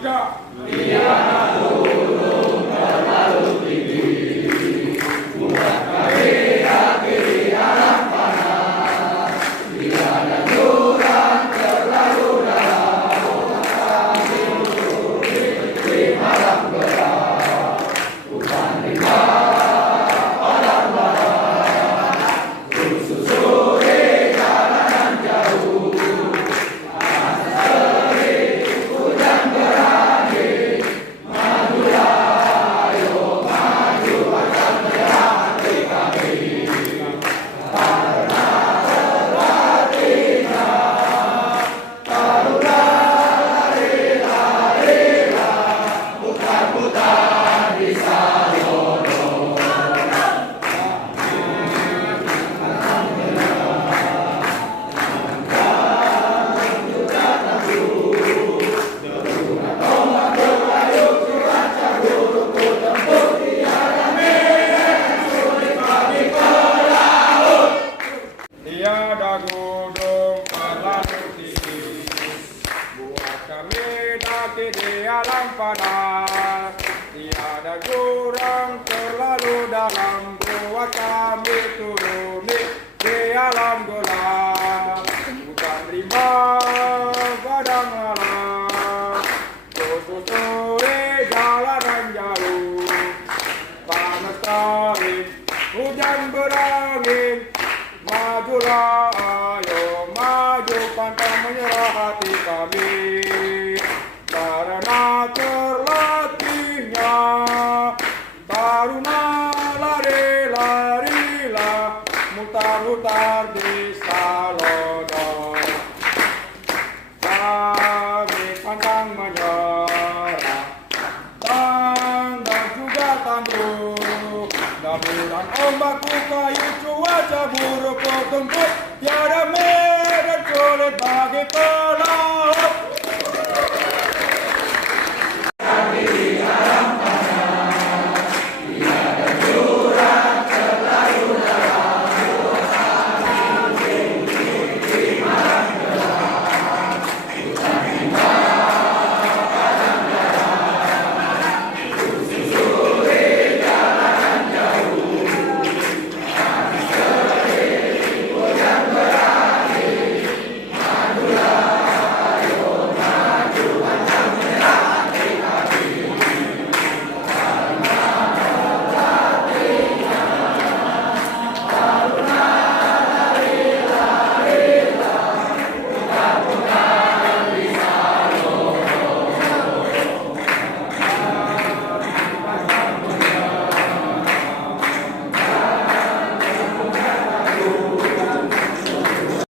tidak? Tiada gunung terlalu tinggi, bukan beda kiri alam panas. Tiada jurang terlalu dalam, kami menutupi di malam gelap. Bukan rimba padang barat, kususuri jalanan jauh. Panas terik, hujan berangin, majulah, ayo maju akan melewati kami. Karena terlatihnya, taruhlah lari-larilah, putar-putar di Salono. Tombak berayun cuaca buruk ku tempuh, tiada medan sulit bagi pelaut. Tiada gunung terlalu tinggi, buat kami daki di alam panas. Tiada jurang terlalu dalam, buat kami turuni di alam gelap. Bukan rimba padang alam, kususuri jalanan jauh. Panas terik, hujan berangin, majulah, ayo maju pantang menyerah hati kami. Karena terlatihnya, taruna lari-larilah, mutar-mutar di Salono. Kami pantang menyerah, dan juga tangguh. Namun ombak ku kayu, cuaca buruk ku tempuh, tiada medan sulit bagi pelaut.